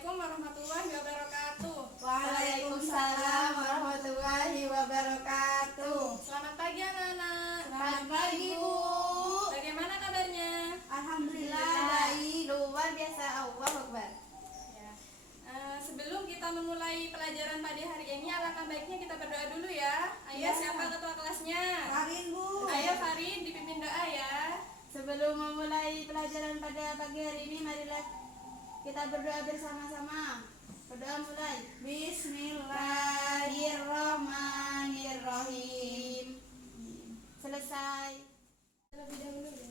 Assalamualaikum warahmatullahi wabarakatuh. Waalaikumsalam warahmatullahi wabarakatuh. Selamat pagi anak-anak. Selamat pagi, Bu. Bagaimana kabarnya? Alhamdulillah baik, luar biasa. Allahu Akbar. Ya. Sebelum kita memulai pelajaran pada hari ini, alangkah baiknya kita berdoa dulu ya. Ayo, Ya. siapa ketua kelasnya? Farin, Bu. Ayo Farid, dipimpin doa ya. Sebelum memulai pelajaran pada pagi hari ini, marilah kita berdoa bersama-sama. Berdoa mulai. Bismillahirrahmanirrahim. Selesai. Terlebih dahulu ya.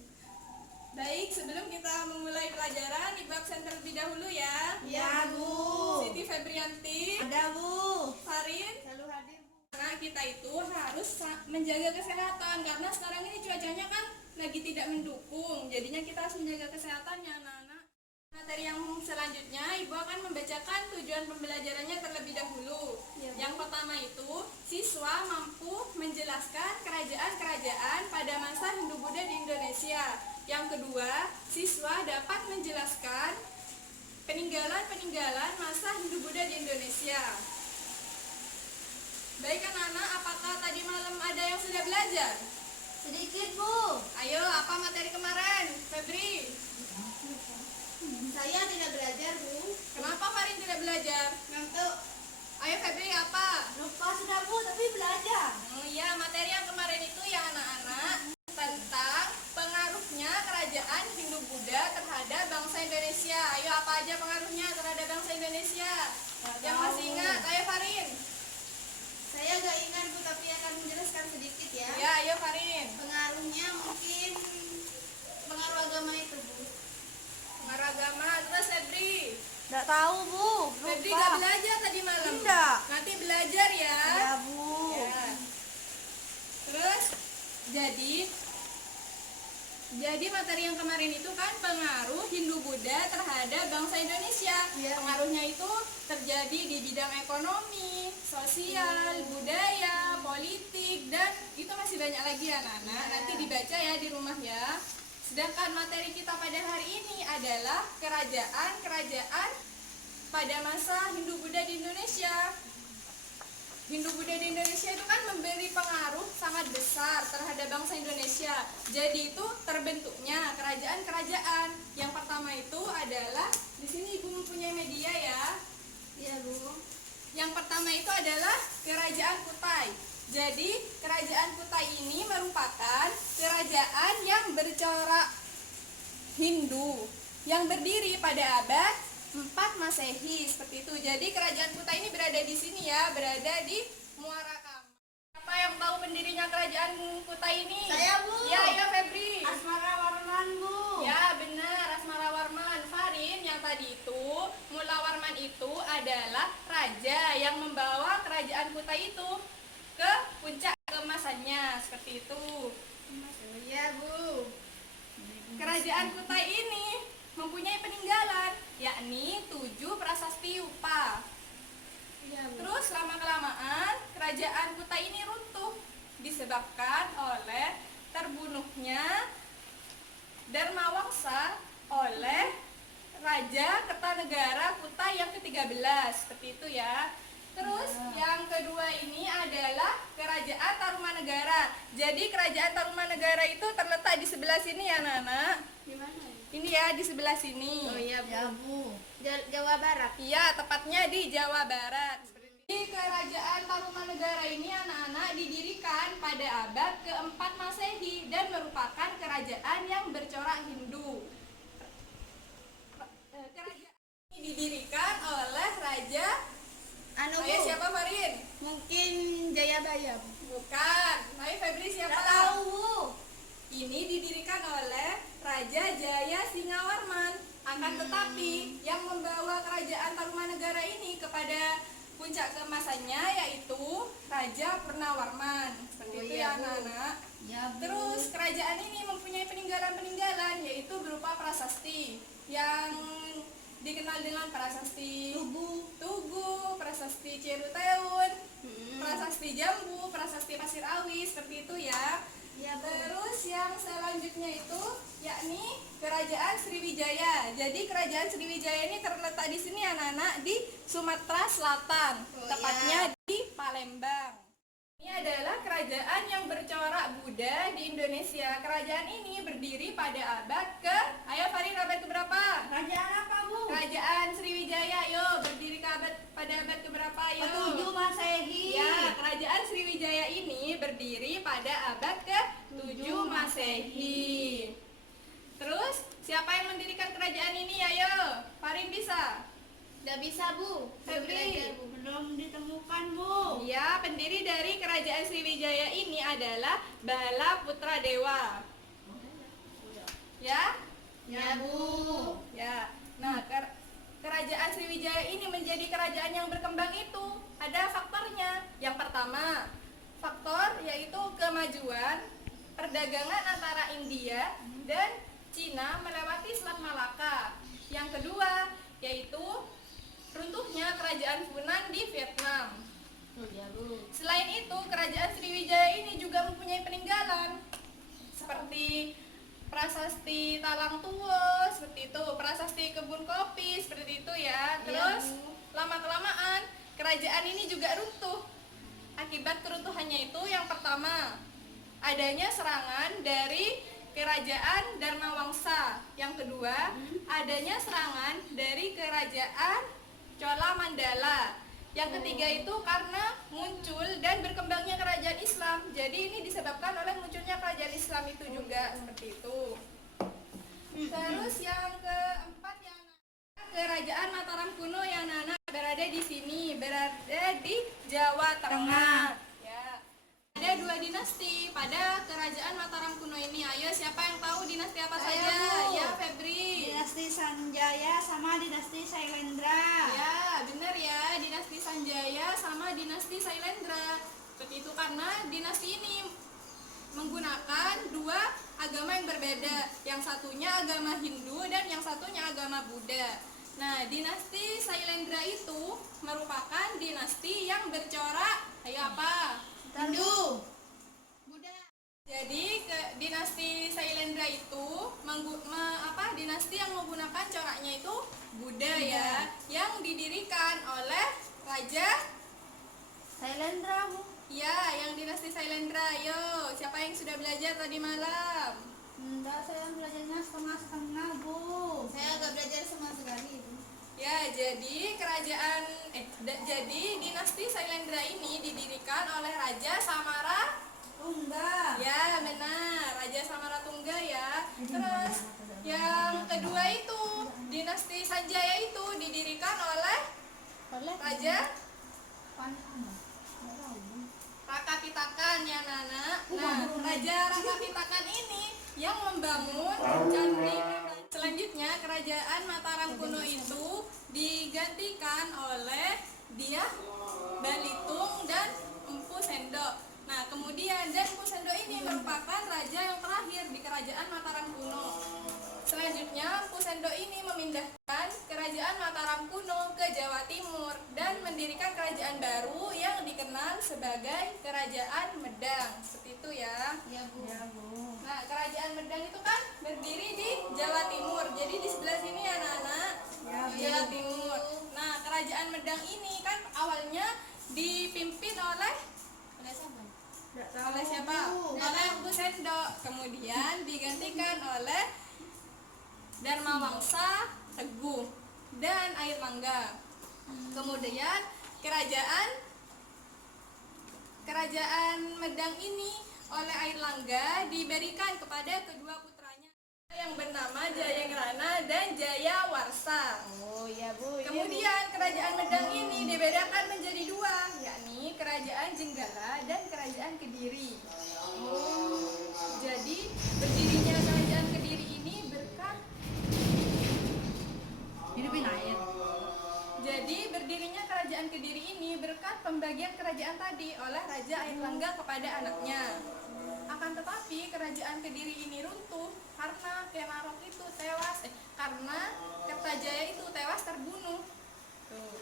Baik, sebelum kita memulai pelajaran, Ibu absen terlebih dahulu ya. Ya, Bu. Siti Febrianti, Ada, Bu. Farid. Selalu hadir, Bu. Karena kita itu harus menjaga kesehatan karena sekarang ini cuacanya kan lagi tidak mendukung. Jadinya kita harus menjaga kesehatannya anak-anak. Materi yang selanjutnya Ibu akan membacakan tujuan pembelajarannya terlebih dahulu. Ya, Bu. Yang pertama itu, siswa mampu menjelaskan kerajaan-kerajaan pada masa Hindu-Buddha di Indonesia. Yang kedua, siswa dapat menjelaskan peninggalan-peninggalan masa Hindu-Buddha di Indonesia. Baik anak-anak, apakah tadi malam ada yang sudah belajar? Sedikit, Bu. Ayo, apa materi kemarin? Febri, Saya tidak belajar, Bu. kenapa Farin tidak belajar? Ngantuk. Ayo Febri, apa? Lupa sudah, Bu, tapi belajar. Ya, materi yang kemarin itu ya anak-anak tentang pengaruhnya kerajaan Hindu-Buddha terhadap bangsa Indonesia. Ayo, apa aja pengaruhnya terhadap bangsa Indonesia? Yang masih ingat, ayo Farin. Saya gak ingat, Bu, tapi akan menjelaskan sedikit ya. Ya, ayo Farin. Pengaruhnya mungkin pengaruh agama itu, Bu. Pengaruh agama, terus Febri. Gak tahu, Bu. Febri gak belajar tadi malam? Tidak. Nanti belajar ya. Ya, Bu. Ya. Terus jadi materi yang kemarin itu kan pengaruh Hindu-Buddha terhadap bangsa Indonesia. Ya. Pengaruhnya itu terjadi di bidang ekonomi, sosial, budaya, politik, dan itu masih banyak lagi anak-anak. Ya. Nanti dibaca ya di rumah ya. Sedangkan materi kita pada hari ini adalah kerajaan-kerajaan pada masa Hindu-Buddha di Indonesia. Hindu-Buddha di Indonesia itu kan memberi pengaruh sangat besar terhadap bangsa Indonesia. Jadi itu terbentuknya kerajaan-kerajaan. Yang pertama itu adalah, di sini Ibu mempunyai media ya. Iya, Bu. Yang pertama itu adalah Kerajaan Kutai. Jadi Kerajaan Kutai ini merupakan kerajaan yang bercorak Hindu yang berdiri pada abad 4 Masehi seperti itu. Jadi Kerajaan Kutai ini berada di sini ya, berada di Muara Kamal. Siapa yang tahu pendirinya Kerajaan Kutai ini? Saya, Bu. Ya, ya Febri. Asmara Warman, Bu. Ya benar, Asmara Warman. Farin, yang tadi itu Mula Warman itu adalah raja yang membawa Kerajaan Kutai itu ke puncak keemasannya seperti itu. Iya, Bu. Kerajaan Kutai ini mempunyai peninggalan, yakni 7 prasasti Upa. Iya, Bu. Terus lama-kelamaan Kerajaan Kutai ini runtuh disebabkan oleh terbunuhnya Dharmawangsa oleh Raja Kertanegara Kutai yang ke-13 seperti itu ya. Terus yang kedua ini adalah Kerajaan Tarumanegara. Jadi Kerajaan Tarumanegara itu terletak di sebelah sini ya anak-anak. Di mana ya? Ini ya di sebelah sini. Oh iya, Bu. Ya, Bu. Jawa Barat. Iya, tepatnya di Jawa Barat. Di Kerajaan Tarumanegara ini anak-anak didirikan pada abad ke-4 Masehi dan merupakan kerajaan yang bercorak Hindu. Kerajaan ini didirikan oleh Raja Anu, Ayo Bu. siapa Farin? Mungkin Jayabaya, Bu. Bukan. Ayo Febri siapa? Nggak tahu, Bu. Ini didirikan oleh Raja Jaya Singawarman. Akan tetapi yang membawa kerajaan Tarumanegara ini kepada puncak keemasannya yaitu Raja Purnawarman. Seperti Oh, itu iya, ya Bu. anak-anak. Ya, Bu. Terus kerajaan ini mempunyai peninggalan-peninggalan yaitu berupa prasasti yang dikenal dengan prasasti Tugu, prasasti Ceruteun, prasasti Jambu, prasasti Pasir Awi, seperti itu ya. Iya, Bu. Terus yang selanjutnya itu yakni Kerajaan Sriwijaya. Jadi Kerajaan Sriwijaya ini terletak di sini anak-anak di Sumatera Selatan, tepatnya di Palembang. Ini adalah kerajaan yang bercorak Buddha di Indonesia. Kerajaan ini berdiri pada abad ke, ayo Farin, abad ke berapa? Kerajaan apa, Bu? Kerajaan Sriwijaya, yo berdiri pada abad ke berapa? Yo. Ke-7 Masehi. Ya, Kerajaan Sriwijaya ini berdiri pada abad ke-7 Masehi. Terus, siapa yang mendirikan kerajaan ini? Ayo, Farin bisa? Udah bisa, Bu. Febri. Belajar, Bu. Belum ditemukan, Bu. Ya, pendiri dari Kerajaan Sriwijaya ini adalah Bala Putra Dewa. Ya? Ya, Bu. Ya. Nah, Kerajaan Sriwijaya ini menjadi kerajaan yang berkembang itu ada faktornya. Yang pertama, faktor yaitu kemajuan perdagangan antara India dan Cina melewati Selat Malaka. Yang kedua, yaitu runtuhnya kerajaan Funan di Vietnam. Ya, Bu. Selain itu, kerajaan Sriwijaya ini juga mempunyai peninggalan seperti prasasti Talang Tuwo, seperti itu, prasasti kebun kopi, seperti itu ya. Terus lama-kelamaan kerajaan ini juga runtuh. Akibat keruntuhannya itu yang pertama, adanya serangan dari kerajaan Dharma Wangsa. Yang kedua, adanya serangan dari kerajaan Chola Mandala. Yang ketiga itu karena muncul dan berkembangnya kerajaan Islam. Jadi ini disebabkan oleh munculnya kerajaan Islam itu juga, seperti itu. Terus yang keempat yang kerajaan Mataram kuno yang Nana berada di sini, berada di Jawa Tengah. Ya. Ada dua dinasti pada kerajaan Mataram kuno ini. Ayo, siapa yang tahu dinasti apa Saya, saja? Bu. Ya, Febri. Dinasti Sanjaya sama dinasti Sailendra. Ya, benar ya, dinasti Sanjaya sama dinasti Sailendra. Seperti itu karena dinasti ini menggunakan dua agama yang berbeda. Yang satunya agama Hindu dan yang satunya agama Buddha. Nah, dinasti Sailendra itu merupakan dinasti yang bercorak ayo apa? Hindu. Buddha. Jadi dinasti Sailendra itu dinasti yang menggunakan coraknya itu Buddha ya, yang didirikan oleh Raja Sailendra, Bu. ya, yang dinasti Sailendra. Yo, siapa yang sudah belajar tadi malam? Enggak, saya belajarnya setengah-setengah, Bu. Saya agak belajar sama sekali, Bu. Ya, jadi jadi dinasti Sailendra ini didirikan oleh Raja Samara. Tungga. Ya, benar, Raja Samaratungga ya. Terus yang kedua itu dinasti Sanjaya itu didirikan oleh Raja Rakapitakan ya Nana. Nah, Raja Rakapitakan ini yang membangun candi. Selanjutnya kerajaan Mataram kuno itu digantikan oleh Dyah Balitung dan Empu Sendok. Nah, kemudian Empu Sendok ini merupakan raja yang terakhir di kerajaan Mataram kuno. Selanjutnya, Empu Sendok ini memindahkan kerajaan Mataram kuno ke Jawa Timur dan mendirikan kerajaan baru yang dikenal sebagai Kerajaan Medang. Seperti itu ya. Ya, Bu. Ya, Bu. Nah, kerajaan Medang itu kan berdiri di Jawa Timur. Jadi di sebelah sini anak-anak Jawa Timur. Nah, kerajaan Medang ini kan awalnya dipimpin oleh siapa? Oleh Empu Sendok. Kemudian digantikan oleh Dharma Wangsa, Teguh, dan Air Mangga. Kemudian kerajaan Medang ini oleh Air Langga diberikan kepada kedua putranya yang bernama Jayangrana dan Jayawarsa. Oh, iya, Bu. Kemudian kerajaan Medang ini dibedakan menjadi dua, yakni kerajaan Jenggala dan kerajaan Kediri. Jadi berdirinya kerajaan Kediri ini berkat hidupin air. Jadi berdirinya kerajaan Kediri ini berkat pembagian kerajaan tadi oleh Raja Airlangga kepada anaknya. Akan tetapi kerajaan Kediri ini runtuh karena Kemarok itu tewas, karena Kertajaya itu tewas terbunuh. Tuh.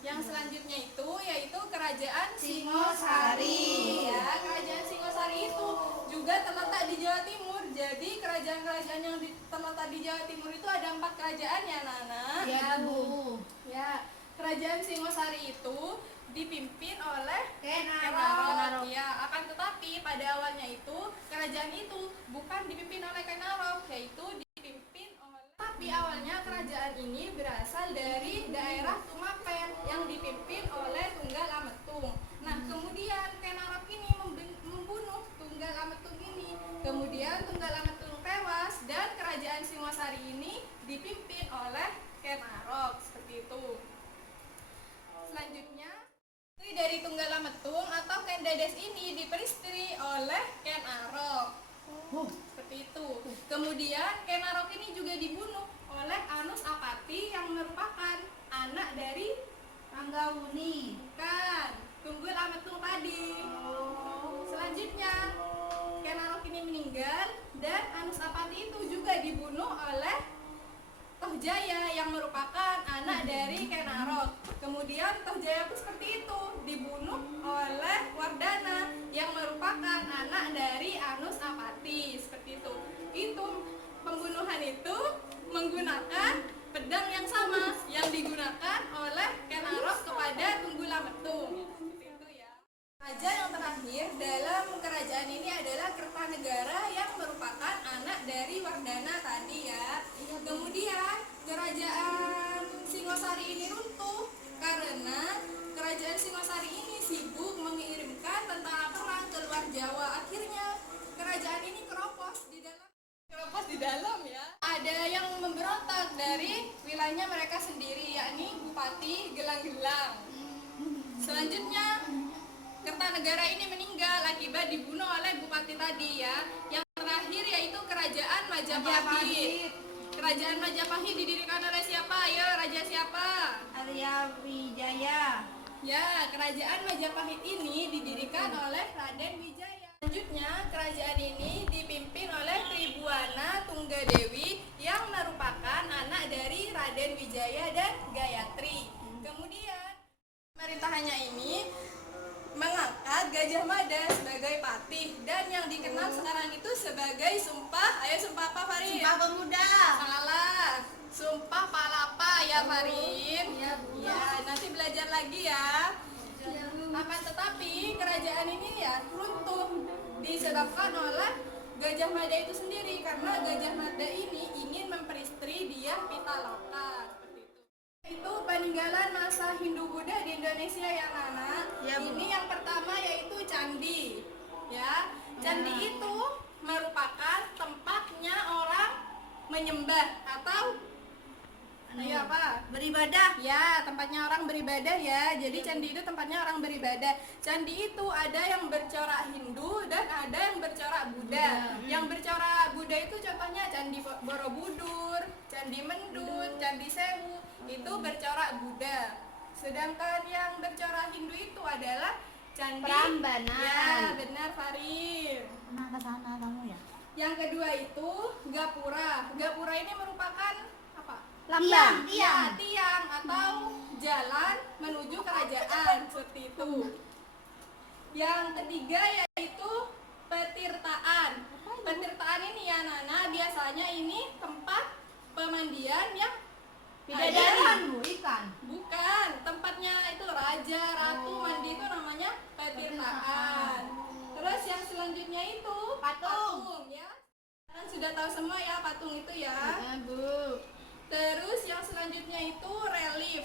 Yang selanjutnya itu yaitu kerajaan Singosari. Ya, kerajaan Singosari Singosari itu juga terletak di Jawa Timur. Jadi kerajaan-kerajaan yang terletak di Jawa Timur itu ada 4 kerajaan ya Nana. Iya Bu. Ya, kerajaan Singosari itu dipimpin oleh Kenarok. Ya, akan tetapi pada awalnya itu kerajaan itu bukan dipimpin oleh Kenarok, yaitu dipimpin oleh. Tapi awalnya kerajaan ini berasal dari daerah Tumapen yang dipimpin oleh Tunggal Ametung. Nah, kemudian Kenarok ini membunuh Tunggal Ametung ini. Kemudian Tunggal Ametung tewas dan kerajaan Singosari ini dipimpin oleh Kenarok seperti itu. Selanjutnya, istri dari Tunggal Ametung atau Ken Dedes ini diperistri oleh Ken Arok. Seperti itu. Kemudian Ken Arok ini juga dibunuh oleh Anus Apati yang merupakan anak dari Ranggawuni. Bukan, Tunggul Ametung tadi. Selanjutnya, Ken Arok ini meninggal dan Anus Apati itu juga dibunuh oleh Tohjaya yang merupakan anak dari Ken Arok. Kemudian Tohjaya pun seperti itu, dibunuh oleh Wardana yang merupakan anak dari Anus Apati. Seperti itu. Pembunuhan itu menggunakan pedang yang sama yang digunakan oleh Ken Arok kepada Tunggul Ametung. Seperti itu ya. Raja yang terakhir dalam kerajaan ini adalah Kertanegara yang merupakan anak dari Wardana tadi ya. Kemudian kerajaan Singosari ini runtuh karena kerajaan Singosari ini sibuk mengirimkan tentara perang ke luar Jawa. Akhirnya kerajaan ini keropos di dalam ya. Ada yang memberontak dari wilayahnya mereka sendiri, yakni Bupati Gelang-Gelang. Selanjutnya Kertanegara ini meninggal akibat dibunuh oleh bupati tadi ya. Yang terakhir yaitu kerajaan Majapahit. Kerajaan Majapahit didirikan oleh siapa? Ayo, raja siapa? Arya Wijaya. Ya, kerajaan Majapahit ini didirikan oleh Raden Wijaya. Selanjutnya, kerajaan ini dipimpin oleh Tribuana Tunggadewi yang merupakan anak dari Raden Wijaya dan Gayatri. Kemudian, pemerintahannya ini mengangkat Gajah Mada sebagai patih dan yang dikenal sekarang itu sebagai sumpah. Ayo, sumpah apa, Farin? Sumpah Pemuda. Salah. Sumpah Palapa ya, Farin. Iya, Bu. Ya, nanti belajar lagi ya. Akan tetapi kerajaan ini ya runtuh disebabkan oleh Gajah Mada itu sendiri karena Gajah Mada ini ingin memperistri Diah Pitaloka seperti itu. Itu peninggalan masa Hindu-Buddha di Indonesia ya Nana. Ya, Bu. Ini yang pertama yaitu candi. Ya, candi itu merupakan tempatnya orang menyembah atau apa? Beribadah. Ya, tempatnya orang beribadah ya. Jadi candi itu tempatnya orang beribadah. Candi itu ada yang bercorak Hindu dan ada yang bercorak Buddha. Yang bercorak Buddha itu contohnya Candi Borobudur, Candi Mendut, Candi Sewu. Itu bercorak Buddha. Sedangkan yang bercorak Hindu itu adalah Candi Prambanan. Ya, benar Farid. Pernah ke sana kamu ya? Yang kedua itu Gapura. Gapura ini merupakan apa? Lambang. Ya, tiang atau jalan menuju kerajaan seperti itu. Yang ketiga yaitu petirtaan. Petirtaan ini ya Nana, biasanya ini tempat pemandian yang Bidadari, Bu, ikan. bukan, tempatnya itu raja, ratu mandi itu namanya petirtaan. Terus yang selanjutnya itu Patung. ya. Kalian sudah tahu semua ya patung itu ya. Ya, Bu. Terus yang selanjutnya itu relief.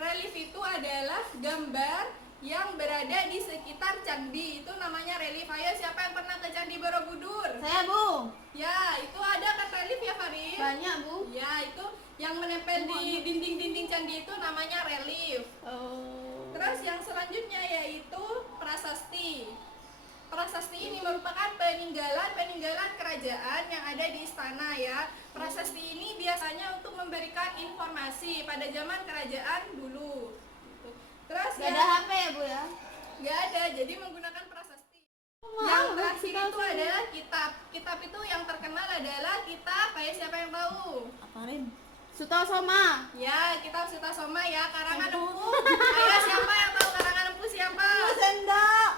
Relief itu adalah gambar yang berada di sekitar candi. Itu namanya relief. Ayo, siapa yang pernah ke Candi Borobudur? Saya, Bu. Ya, itu ada kan relief ya Farid? Banyak, Bu. Ya, itu yang menempel di dinding-dinding candi itu namanya relief. Oh. Terus yang selanjutnya yaitu prasasti. Prasasti ini merupakan peninggalan kerajaan yang ada di istana ya. Prasasti ini biasanya untuk memberikan informasi pada zaman kerajaan dulu. Terus Gak ada HP ya, Bu ya? nggak ada, jadi menggunakan prasasti. Yang terakhir itu adalah kitab. Kitab itu yang terkenal adalah kitab. Ayo, siapa yang tahu? Apa, Rin? Sutosoma. Ya, kitab Sutasoma ya, karangan Empu. Ayo, siapa yang tahu karangan Empu siapa? Sendok.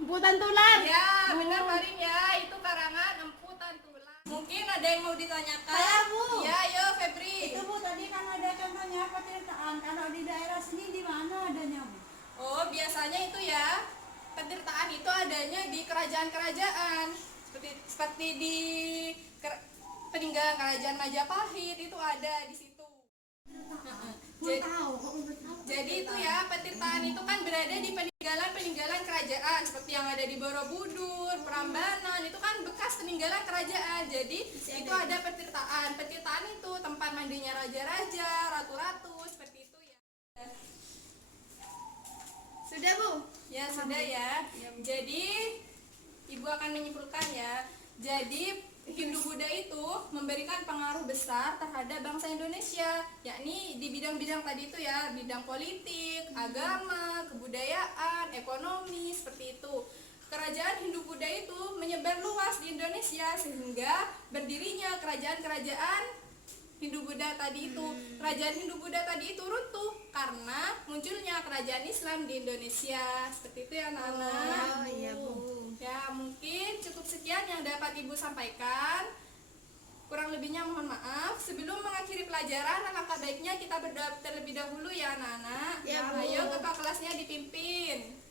Emputan tulang. Ya, benar Farin ya. Itu karangan Emputan Tulang. Mungkin ada yang mau ditanyakan? Saya, Bu. Ya, yo Febri. Itu Bu, tadi kan ada contohnya petirtaan. Kalau di daerah sini di mana adanya, Bu? Oh, biasanya itu ya. Petirtaan itu adanya di kerajaan-kerajaan. Seperti di peninggalan kerajaan Majapahit itu ada di situ. Mau tahu, kok udah tahu. Jadi itu ya, petirtaan itu kan berada di peninggalan-peninggalan kerajaan seperti yang ada di Borobudur, Prambanan, itu kan bekas peninggalan kerajaan. Jadi itu ada petirtaan. Petirtaan itu tempat mandinya raja-raja, ratu-ratu, seperti itu ya. Sudah, Bu? Ya sudah ya. Jadi Ibu akan menyimpulkan ya. Jadi Hindu-Buddha itu memberikan pengaruh besar terhadap bangsa Indonesia, yakni di bidang-bidang tadi itu ya, bidang politik, agama, kebudayaan, ekonomi, seperti itu. Kerajaan Hindu-Buddha itu menyebar luas di Indonesia sehingga berdirinya kerajaan-kerajaan Hindu-Buddha tadi itu. Kerajaan Hindu-Buddha tadi itu runtuh karena munculnya kerajaan Islam di Indonesia. Seperti itu ya, Nana. Oh, iya, Bu. Ya, mungkin cukup sekian yang dapat Ibu sampaikan. Kurang lebihnya mohon maaf. Sebelum mengakhiri pelajaran, alangkah baiknya kita berdoa terlebih dahulu ya, anak-anak. Ya, Bu. Ayo kepala kelasnya dipimpin.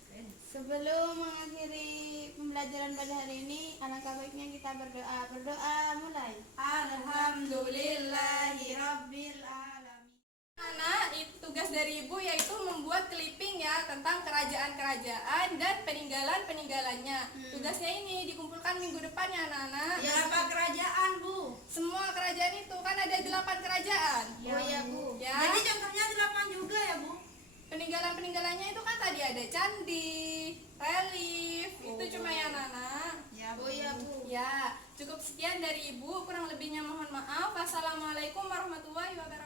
Sebelum mengakhiri pembelajaran pada hari ini, alangkah baiknya kita berdoa. Berdoa mulai. Alhamdulillahirabbil alamin. Anak, tugas dari Ibu yaitu membuat clipping ya tentang kerajaan-kerajaan dan peninggalan-peninggalannya. Tugasnya ini dikumpulkan minggu depan ya, anak-anak. Berapa kerajaan, Bu? Semua kerajaan itu kan ada 8 kerajaan. Oh iya, Bu. Ya. Jadi contohnya 8 juga ya, Bu? Peninggalan-peninggalannya itu kan tadi ada candi, relief, itu cuma ya, anak-anak. Ya, Oh iya, Bu. Ya, cukup sekian dari Ibu, kurang lebihnya mohon maaf. Wassalamualaikum warahmatullahi wabarakatuh.